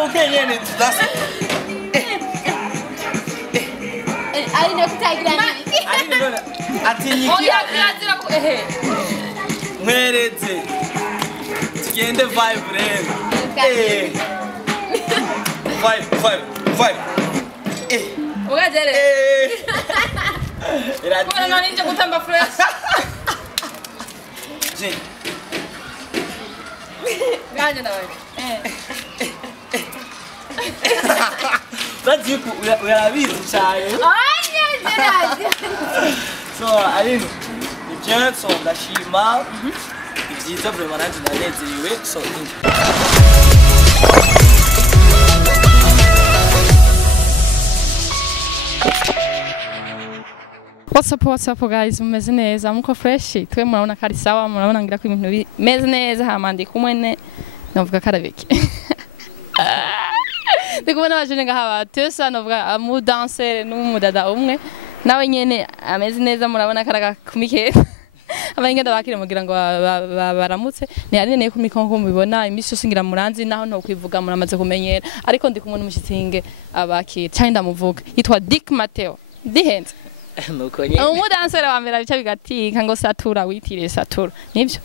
Okay, nyene that's aline kutagira nini aline nona atinyiki oya kirazira ko mweretse tugende vibe rero vibe ugajere irati Kuna nani nje gutamba fresh je ganje nawe That's you we are busy cyane so aline ibyo so ndashima ibyiza vraiment nanjye ndanezerewe so What's up guys, mumeze neza muko fresh twe murabona kari sawa murabona ngira ko ibintu bimeze neza hamandi kumwe novuga karabiki ndikubona abajene ngaha batesa novuga mu dancer n'umudada umwe nawe nyene ameze neza murabona karaga kumike abangenda bakire mugira ngo baramutse ni aline ku mikongo mubibona imisi yose ngira muranzi naho no kwivuga muramaze kumenyera ariko ndi kumwe n'umushitsinge abakire cyane ndamuvuga yitwa Dickmateo dihenze nuko nyene umudansere wa mbere bica bigatika ngo satura witire satura nivyo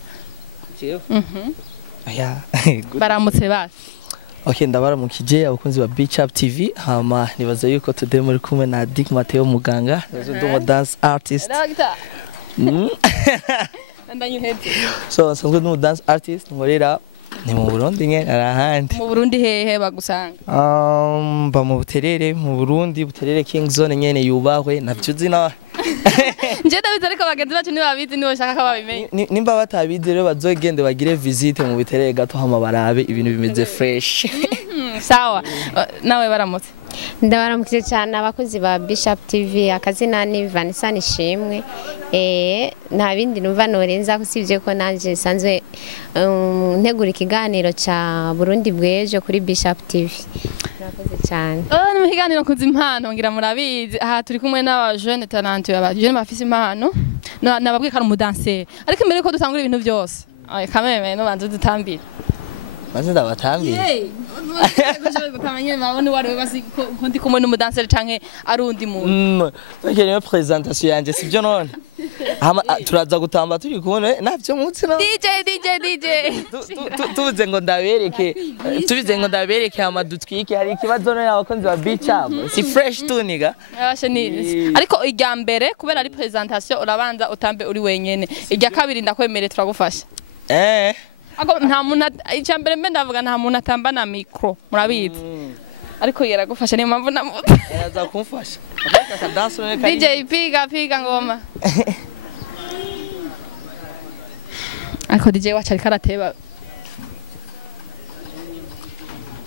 jewe aya baramutse basi okay ndabaramukije abakunzi ba Beach Up TV hama nibaza yuko today muri kumwe na Dickmateo muganga nazo dance artist so nsanzwe ndi dance artist nkorera ni mu Burundi nyene arahandi mu Burundi hehe bagusanga mba mu Buterere mu Burundi Buterere King Zone nyene yubahwe navyo zina nje ndabizi ariko bagenzi bacu nibabizi nibo shaka ko babimenye nimba batabizi rero bazogende bagire visite mu Buterere gato hama barabe ibintu bimeze fresh sawa nawe baramutse ndabaramukije cyane abakozi ba Bishop TV akazina ni Vanessa Nishimwe nta bindi numva norenza kusivye ko nanje sanzwe ntegura ikiganiro ca Burundi bwejo kuri Bishop TV nakoze cyane ni mu kiganiro kuzi impano ngira murabizi aha turi kumwe n'aba jeune talent abajene bafise impano nababwiye ko ari umudanser ariko imbere ko dutangura ibintu byose kameme no banze dutambira Maze ndabatambira. Gutamanye mabone wari basi ko ndi kumwe n'umudanseri canke arundi muntu. Nkeneye presentation yanje sivyo none. Turaza gutamba turi kumwe navyo mutsi no. DJ. Tubize ngo ndabereke hama dutwike hari ikibazo none abakonzi ba Beach Up. Si fresh tuniga. Yashe ni. Ariko irya mbere kubera ari presentation urabanza utambe uri wenyene. Irya kabiri ndakwemere turagufasha. Ako nta muntu icyambere mbe ndavuga nta muntu atamba na micro murabizi ariko yeragufasha ni mpamvu namuta yaza kumfasha DJ piga ngoma ariko DJ wacha karateba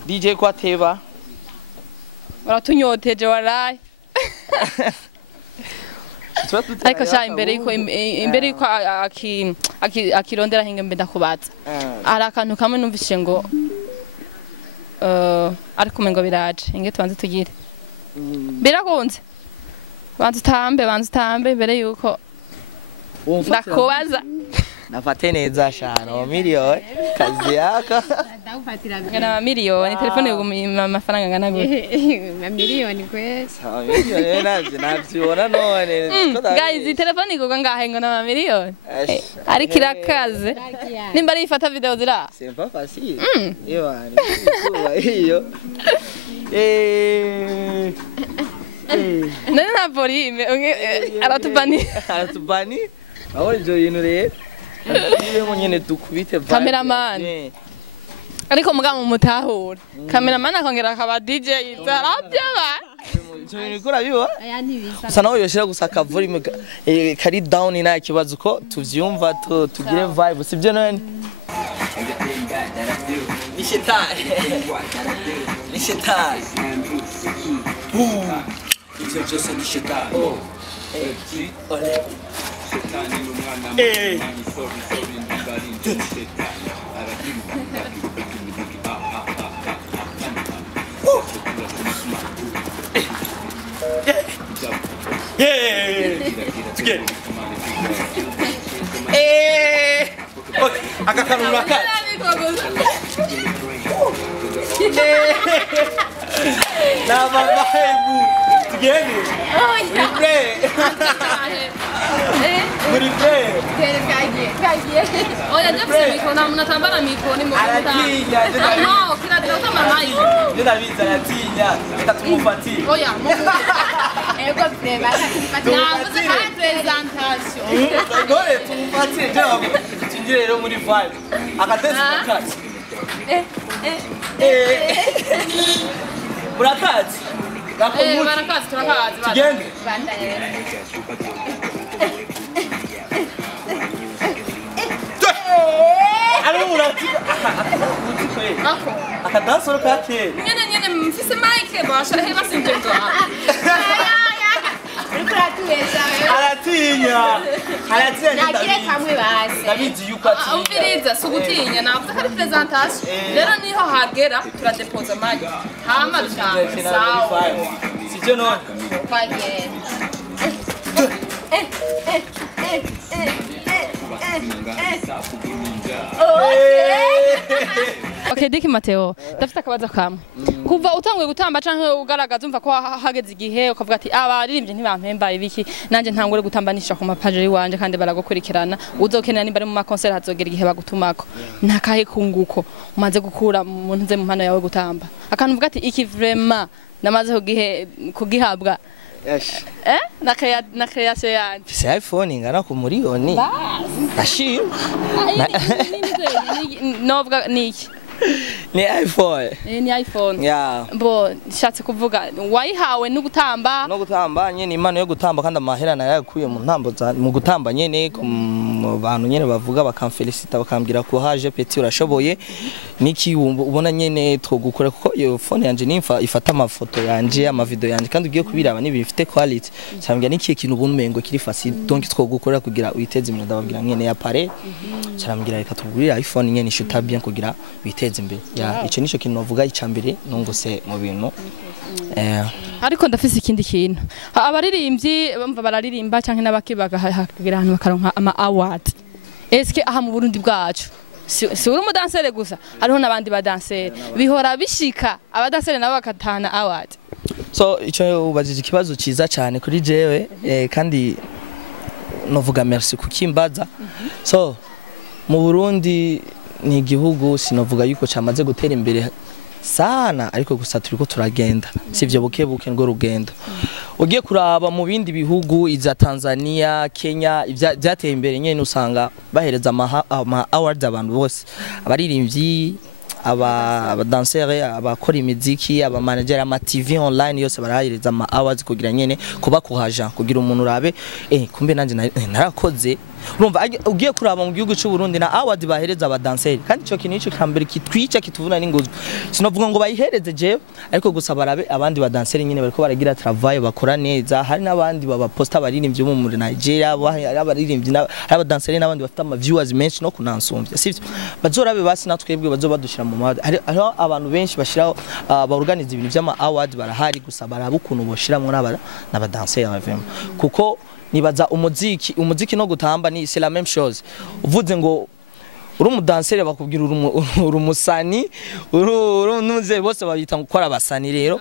DJ kwa teba uratunyoteje waraye ariko sha imbere yuko akirondera hinga mbe ndakubaza ari akantu kamwe numvise ngo ariko mengo biraje inge tubanze tugire birakunze banze utambe mbere yuko ndakubaza nafate neza shana wa miliyoni kazi yako ngana miliyoni telefone amafaranga ngana gute miliyoni kwese miliyoni navyibona none guys telefone iguga ngahe ngo na miliyoni ari kirakaze nimba ari ifata video zira c'est pas facile iyo nana volume aratubani aho njo yinu rero niwe nyene dukubite cameraman ariko mugamo mutahura cameraman akongera akaba DJ itarabyaba nikora biwa usa naho yoshira gusaka volume kari down ina kibazo ko tuvyumva tugire vibe sivyo none ni shetani ivyo byose ni shetani ole shetani n'umwana mwana sorry ndibari shetani akakanura kati na mabahebu tugende muri play oya ndafise mikro na munatambara mikro ni mu aratinya no kira kama mai ndabiza aratinya reka tumufati oya ego preba navuze ka presentation ngore tumufati ndio tungire rero muri vibe akatesi kati Murakati. Barakati turakazi. Tugende. Alo murati. Akadansoro kake. Nyene mfise mic basha he basinjendo. Aratinya nagire kamwe basi ndabizi yuko atinya umviriza sugutinya navuze ko ari presentation rero niho hagera turadepoza mic hama sawa sivyo none kwaje Okay, dickmateo ndafite akabazo kamwe kuva utanguye gutamba canke ugaragaza umva ko hageze igihe ukavuga ati abaririmbye ntibampemba ibiki nanje ntangure gutambanisha ku mapaje yiwanje kandi baragukurikirana uzokenera nimba ari mu makoncert hazogera igihe bagutumako ntakahe kunguko umaze gukura mu ntuze mu mpano yawe gutamba akantu uvuga ati iki vraiment namaze kugihabwa na creation yanje si iPhone ingana ku miliyoni ashimwe novuga niki ni iPhone ni iPhone yeah bo shatse kuvuga wayihawe no gutamba nyene impano yo gutamba kandi amahera narakuye mu ntambo mu gutamba nyene mu bantu nyene bavuga bakamfelicita bakambwira ko haje petit urashoboye niki ubona nyene twogukora kuko iyo phone yanje nimfa ifata amafoto yanje amavideo yanje kandi ugiye kubiraba nibi bifite quality cyambwira niki kintu ubuntu mengo kiri facile donc twogukora kugira uiteze imyenda babwira nyene ya pare cyambwira reka tugurira iPhone nyene ishuta bien kugira uiteze imbere ya ico nico kintu novuga icambere nunguse mu bintu ariko ndafise ikindi kintu abaririmbyi bamva bararirimba canke n'abakibaga hagira ahantu bakaronka ama award eske aha mu Burundi bwacu si uri umudansere gusa hariho n'abandi badansere bihora bishika abadansere nabo bakatana award so ico ubajije ikibazo ciza cyane kuri jewe kandi novuga merci kukimbaza so mu Burundi ni igihugu sinovuga yuko cyamaze gutera imbere sana ariko gusa turiko turagenda sivyo buke ngo rugendo ugiye kuraba mu bindi bihugu iza Tanzania Kenya byateye imbere nyene usanga bahereza ama awards abantu bose abaririmbyi abadansere abakora imiziki aba manager ama TV online yose barahireza ama awards kugira nyene kuba kuhaja kugira umuntu urabe kumbe nanje narakoze urumva ugiye kuraba mu gihugu cy'u Burundi na award bahereza abadanseri kandi cyo kintu cyo kambere kitwica kituvuna n'ingozo sinovuga ngo bayihereze je ariko gusa barabe abandi badanseri nyine bariko baragira travail bakora neza hari n'abandi baba posta baririmbye mu muri Nigeria abaririmbye n'abadanseri n'abandi bafite ama viewers menshi no kunansumvya sivyo bazorabe basi natwebwe bazobadushira mu maward hariho abantu benshi bashiraho baorganize ibintu by'ama award barahari gusa barabukuntu boshiramwe n'abadanseri bavemo kuko nibaza umuziki no gutamba ni c'est la même chose uvuze ngo uri umudansere bakubwira uri umusani nuze bose babita gukora abasani rero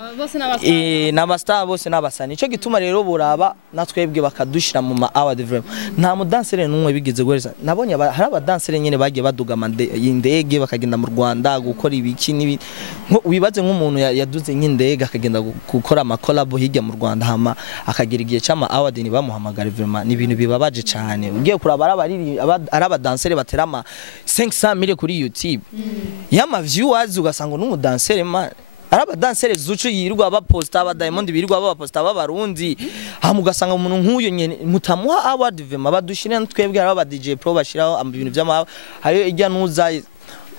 n'abastar bose n'abasani ico gituma rero buraba natwebwe bakadushira mu ma award vraiment nta mudansere numwe bigeze guhereza nabonye hari abadansere nyene bagiye baduga indege bakagenda mu Rwanda gukora ibiki nibi wibaze nk'umuntu yaduze nk'indege akagenda gukora ama collab hirya mu Rwanda hama akagira igihe cyama award ni bamuhamagara vraiment ni ibintu bibabaje cyane ugiye kuraba ari abadansere baterama 500,000 kuri YouTube yama viewers ugasanga n'umudansere man arabadansere zucu yirirwa baposta aba Diamond birirwa baposta b'abarundi hamu ugasanga umuntu nk'uyo nyene mutamuha award vema badushire twebwe aba DJ Pro bashiraho ibintu by'ama hari ijya nuza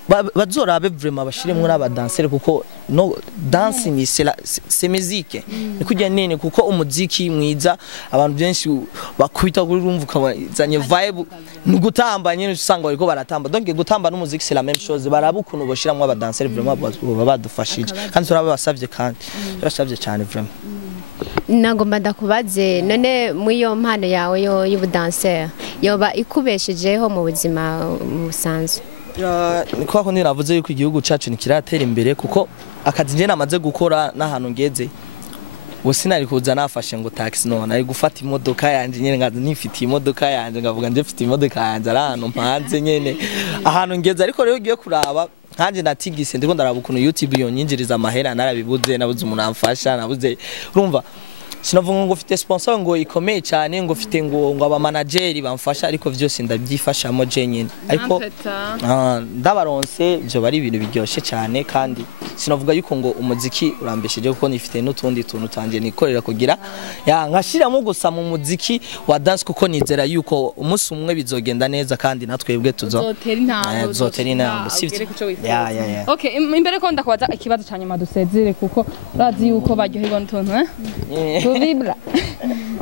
bazorabe vraiment bashiremwe n'abadansere kuko no dancing c'est musique ni kujya nene kuko umuziki mwiza abantu benshi bakubita kuri rumva ukabazanye vibe ni gutamba nyene usanga bariko baratamba donc gutamba n'umuziki c'est la même chose barabukuntu bashiramo abadansere vraiment badufashije kandi turabasavye kandi turasavye cyane vraiment nagomba ndakubaze none muyo mpano yawe y'ubudansere yoba ikubeshejeho mu buzima busanzwe Kwa ko niravuze yuko igihugu cacu nikiratera imbere kuko akazi nje namaze gukora n'ahantu ngeze sinari kuza nafashe ngo taxi none ari gufata imodoka yanje nyene ngaza nifitiye imodoka yanje ngavuga nje mfite imodoka yanje ari ahantu mpanze nyene ahantu ngeze ariko rero ugiye kuraba nkanje natigise ndiko ndaraba ukuntu YouTube yonyinjiriza amahera narabibuze nabuze umuntu amfasha nabuze urumva sinavuga ngo ufite sponsor ngo ikomeye cyane ngo ufite ngo aba manageri bamfasha ariko vyose ndabyifashamo je nyene ariko ndabaronse byo bari ibintu biryoshe cyane kandi sinavuga yuko ngo umuziki urambeshije kuko nifite n'utundi tuntu tanje nikorera kugira nkashiramo gusa mu muziki wa dance kuko nizera yuko umunsi umwe bizogenda neza kandi natwebwe tuzotera intambwe sivyo okay imbere ko ndakubaza ikibazo cyanyuma dusezere kuko urazi yuko baryoherwa n'utuntu Vibra.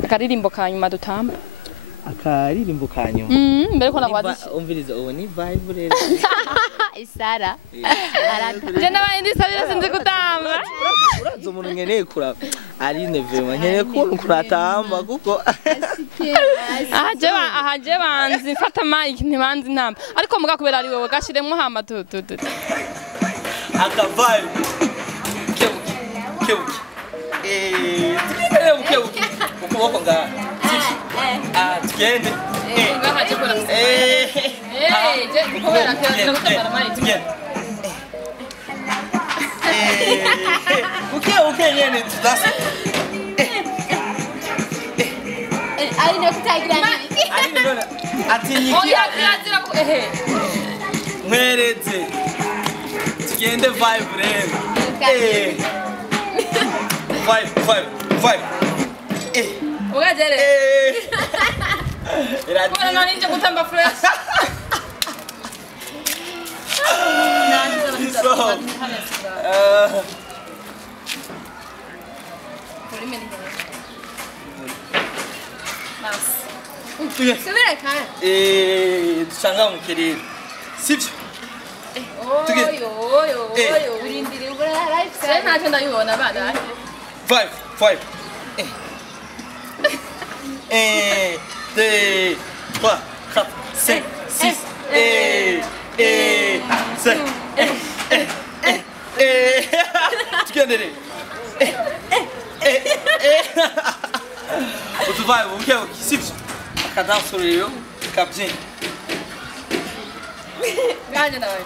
Akaririmbo kanyuma dutamba. Akaririmbo kanyuma. Mbere ko nakwazi. Umviriza ubu ni vibe rero. Isara. Je nabandi sabira sinzi gutamba. Urazo umuntu nkeneye kura aline vema nkeneye kuratamba kuko ahaje banzi mfata mic ntibanzi ntamba ariko muga kubera ari wewe gashiremwe hama aka vibe. Kebuki. Buke ukuboko nga tugende ngahaje kora je kubera kera gutambara mari buke nyene tudasa aline kutagira nini aline none atinyiki oya kirazira ko mwereze tugende vibe rero Vibe. Ugajere. Kubera nani nje gutamba fresh. Subira kana. Dusanga mu kirere. Sivyo? Oyo. Urindire ubura life. Sena ntenda yibona bada. Five. 1, 2, 3, 4, 5, 6. 5. Tugende. Utuvaye ubuke sivyo. Akadanso rero kabyina. Ganje nawe.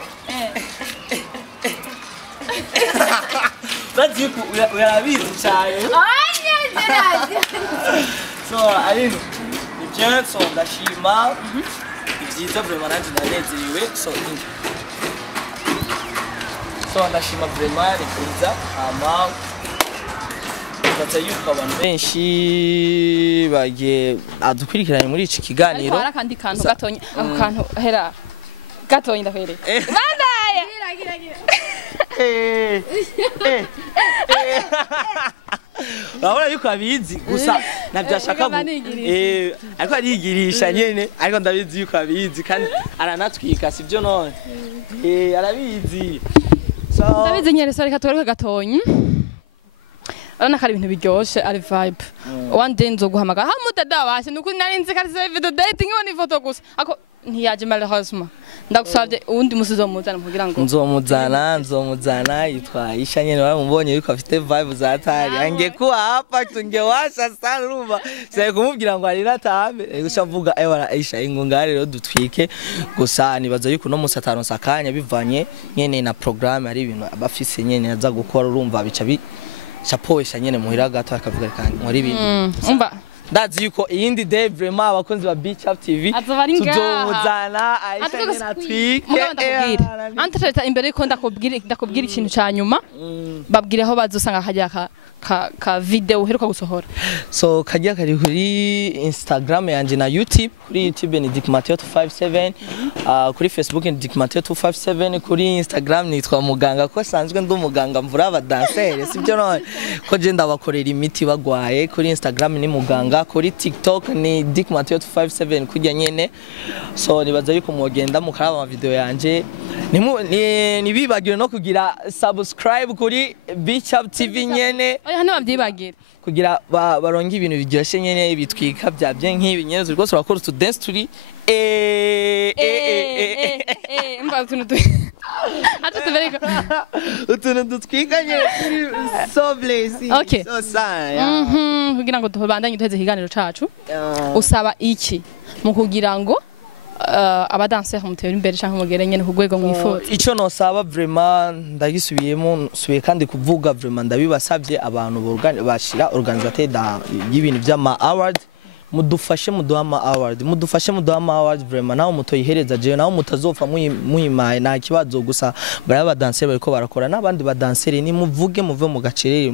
That's you urabizi cyane. So Aline ibyo so ndashima ibyiza vraiment nanjye ndanezerewe so ndashima vraiment nikuza ama yuko abantu benshi bagiye adukurikiranye muri iki kiganiro hari akandi kantu gatonya ako kantu hera gatonya ndahwere bandaye urabona yuko abizi gusa nabyashaka ariko arigirisha nyene ariko ndabizi yuko abizi kandi aranatwika sibyo none arabizi ndabizi nyere so reka twereke gatonyi arana kari ibintu biryoshe ari vibe one day nzoguhamagara ha mudada washe nuko nari nzi kari video dating ibona ifoto gusa ako ntiyaje malheureusement ndagusabye uwundi musizo muzana kugira ngo nzomuzana yitwa Isha nyene baramubonye yuko afite vibe za tari ange ku hapa tungewasha sana urumva sai kumubwira ngo ari natambe gusa mvuga ewa Isha ingungare rero dutwike gusa nibaza yuko no musatano sakanya bivanye nyene na programme ari ibintu abafise nyene aza gukora urumva bica chapoesha nyene muhira gato akavuga kandi muri ibintu umba ndazi yuko iyindi day vraiment abakunzi ba Beach Up TV tuzomuzana Aisha natwike antreta imbere yuko ndakubwira ikintu ca nyuma babwire aho bazosanga hajya ka video uheruka gusohora so kajya kari kuri Instagram yanje na YouTube kuri YouTube ni dickmateo 257 kuri Facebook ni dickmateo 257 kuri Instagram nitwa muganga ko sanzwe ndumuganga mvura aba dancer sibyo none ko je ndabakorera imiti bagwaye kuri Instagram ni muganga kuvuga kuri TikTok ni dickmateo 257 kujya nyene so nibaza yuko mugenda mukaraba ama video yanje nibibagire no kugira subscribe kuri Bishop TV nyene oya hano bavyibagire kugira baronge ibintu biryoshye nyene bitwika byabye nk'ibi nyene ziriko turakora tu dance turi mba tuntu ati tubereka utuntu dutwikanye so blessing okay. So sad kugira ngo tubandanye duheze ikiganiro cacu usaba iki mu kugira ngo abadanseur mutera imbere canke mugere nyene ku rwego mwifuza ico nosaba vraiment ndagisubiyemo subiye kandi kuvuga vraiment ndabibasabye abantu bashira organisateur y'ibintu by'ama award mudufashe muduha ama award vraiment naho mutoyihereza je naho mutazopfa muyimaye nta kibazo gusa baraba danser bariko barakora nabandi badanseri ni muvuge muve mu gacerere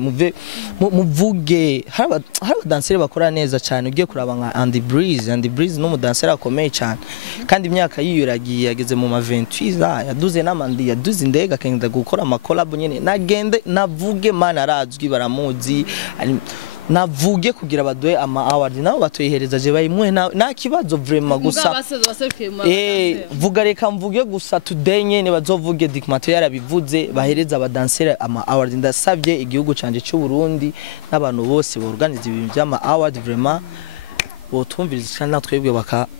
muvuge hari abadanseri bakora neza cyane ugiye kuraba nka Andy Breeze no mudanseri akomeye cyane kandi imyaka yiyuragiye yageze mu ma 28 yaduze n'amandi yaduze indega kenda gukora ama collab nyene nagende navuge mana arazwi baramuzi navuge kugira badoye ama award nabo batoyihereza je bayimwe na kibazo vraiment gusa vuga reka mvuge gusa today nyene bazovuge dickmateo yarabivuze bahereza abadansera ama award ndasabye igihugu canje cy'u Burundi n'abantu bose borganiza ibintu by'ama award vraiment botumviriza kandi natwebwe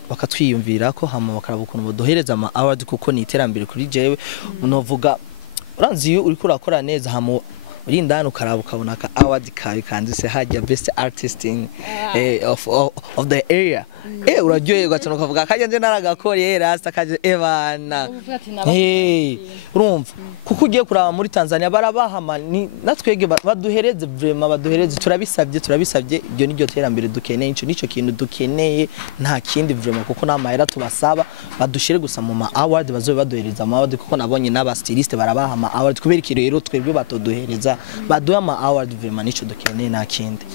bakatwiyumvira ko hama bakarabukuntu bodohereza ama award kuko ni iterambere kuri jewe unovuga uranzi iyo uri kurakora neza hamo urindana ukaraba ukabona ka award kawe kandise hajya best artist of the area uraryoherwa cyane ukavuga kajya nje naragakoreye rasta kaje ebana urumva kuko ugiye kuraba muri Tanzania barabahama natwege baduhereze vraiment baduhereze turabisabye ibyo niryo terambere dukeneye nico kintu dukeneye nta kindi vraiment kuko namahera tubasaba badushire gusa mu ma award bazobe baduhereza ama award kuko nabonye n'aba styliste barabahama award kubera iki rero twebwe batoduhereza baduha ama award vraiment nico dukeneye nta kindi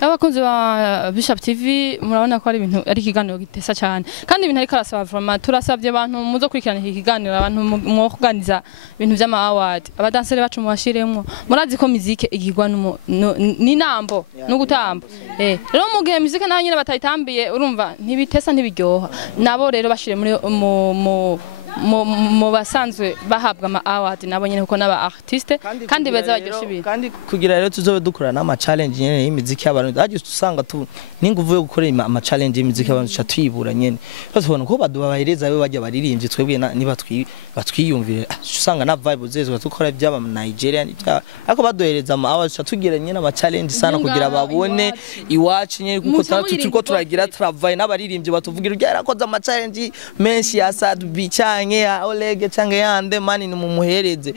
abakunzi ba Bishop TV murabona ko ari ibintu ari kiganiro gitesa cyane kandi ibintu ariko arasaba vraiment turasabye abantu muzo kurikirana iki kiganiro abantu mu kuganiza ibintu by'ama award abadansere bacu mu bashiremwo murazi ko muzike igirwa ni nambo no gutamba rero mu gihe muzike naho nyine batayitambiye urumva ntibitesa ntibiryoha nabo rero bashire muri mu basanzwe bahabwa ama award nabo nyene kuko naba artiste kandi beza baryosha ibintu kandi kugira rero tuzobe dukora n'ama challenge nyene y'imiziki y'abantu aje usanga tu ninguvuye gukora ama challenge y'imiziki y'abantu cha twibura nyene bazobona ko badubahereza be bajya baririmbye twebwe niba batwiyumvire usanga na vibe zezwe tukora by'aba Nigeria ariko baduhereza ama award cha tugira nyene ama challenge sana kugira babone iwacu nyene kuko turiko turagira travail n'abaririmbye batuvugira urya yarakoze ama challenge menshi ya sad bicha ya olege cyangwa yande mani ni mumuhereze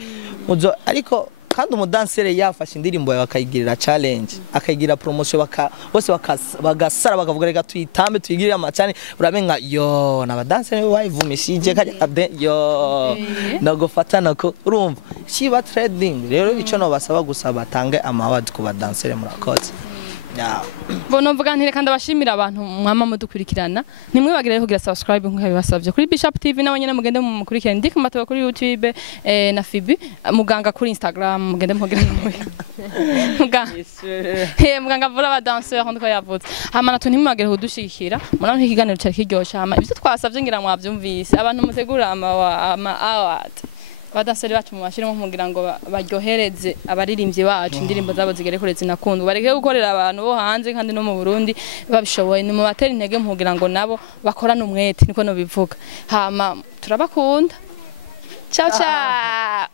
muzo ariko kandi umudansere yafashe indirimbo bakayigirira challenge akayigira promotion bose bagasara bakavuga reka tuyitambe tuyigirira amacane uramenga yo nabadansere bayivumishije kajya yo nagofatana ko urumva shiba trading rero ico no basaba gusaba tange amawadi ku badansere murakoze bono mvuga ntire kandi abashimira abantu mwama mudukurikirana nimwibagire kugira subscribe nk'uko bibasabye kuri Bishop TV nawe nyene mugende mukurikirana dickmateo kuri YouTube na Fibi muganga kuri Instagram mugende mugira muganga vura abadanseur ndiko yavutse hama natu ntimwagire kudushikira murano ikiganiro cyari kiryosha hama ibyo twasabye ngira mwavyumvise abantu mutegura ama award abadanseri bacu mu bashiremo kugira ngo baryohereze abaririmbyi bacu indirimbo zabo zigere kure zinakundwa bareke gukorera abantu bo hanze kandi no mu Burundi babishoboye ni mu batera intege kugira ngo nabo bakorane umwete niko no bivuga hama turabakunda ciao ciao